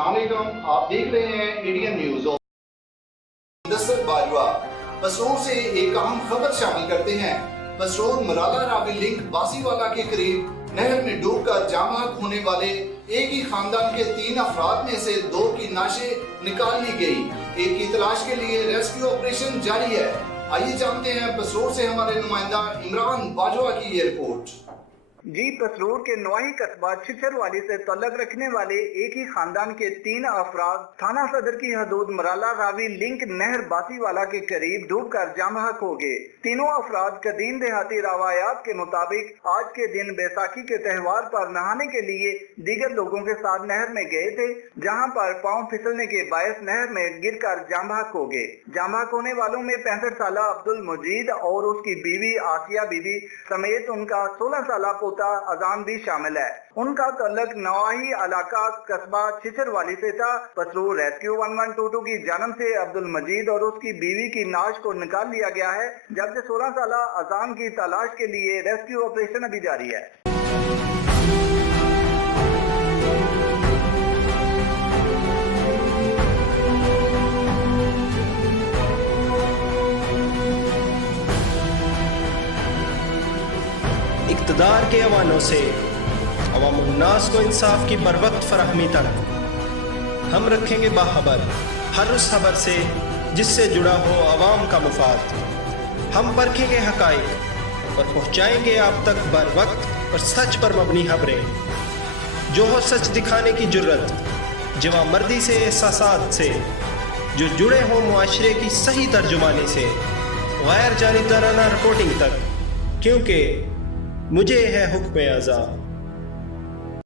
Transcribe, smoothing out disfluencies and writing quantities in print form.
अस्सलाम वालेकुम, आप देख रहे हैं एडीएन न्यूज। मुदस्सिर बाजवा पसरोर से एक अहम खबर शामिल करते हैं। पसरोर मराला रावी लिंक बासीवाला के करीब नहर में डूबकर जान बहक होने वाले एक ही खानदान के 3 अफराद में से 2 की नाशें निकाल ली गई। एक की तलाश के लिए रेस्क्यू ऑपरेशन जारी है। आइए जानते हैं पसरोर से हमारे नुमाइंदा इमरान बाजवा की ये रिपोर्ट। जी, पसरूर के नवाही कस्बा छिछरवाली से तल्लक रखने वाले एक ही खानदान के 3 अफराद थाना सदर की हदूद मराला रावी लिंक नहर बासीवाला के करीब डूबकर जान बहक हो गए। तीनों अफराद कदीम देहाती रवायात के मुताबिक आज के दिन बैसाखी के त्यौहार पर नहाने के लिए दीगर लोगों के साथ नहर में गए थे, जहां पर पांव फिसलने के बायस नहर में गिरकर जान बहक हो गए। जान बहक होने वालों में 65 साला अब्दुल मजीद और उसकी बीवी आसिया बीवी समेत उनका 16 साला अजान भी शामिल है। उनका तल्लक नवाही इलाका कस्बा छिछरवाली से था। पसरूर रेस्क्यू 1122 की जानब से अब्दुल मजीद और उसकी बीवी की नाश को निकाल लिया गया है, जबकि 16 साला अजान की तलाश के लिए रेस्क्यू ऑपरेशन अभी जारी है। इक़्तिदार के अवानों से अवामुन्नास को इंसाफ की बरवक्त फराहमी तक हम रखेंगे बाखबर हर उस खबर से जिससे जुड़ा हो अवाम का मुफाद। हम परखेंगे हक़ाइक़ और पहुँचाएंगे आप तक बर वक्त और सच पर मबनी खबरें, जो हो सच दिखाने की जुर्रत, जवामर्दी से एहसासात से, जो जुड़े हों मुआशरे की सही तर्जुमानी से, गैर जानिबदाराना रिपोर्टिंग तक, क्योंकि मुझे है हुक्म आज़ा।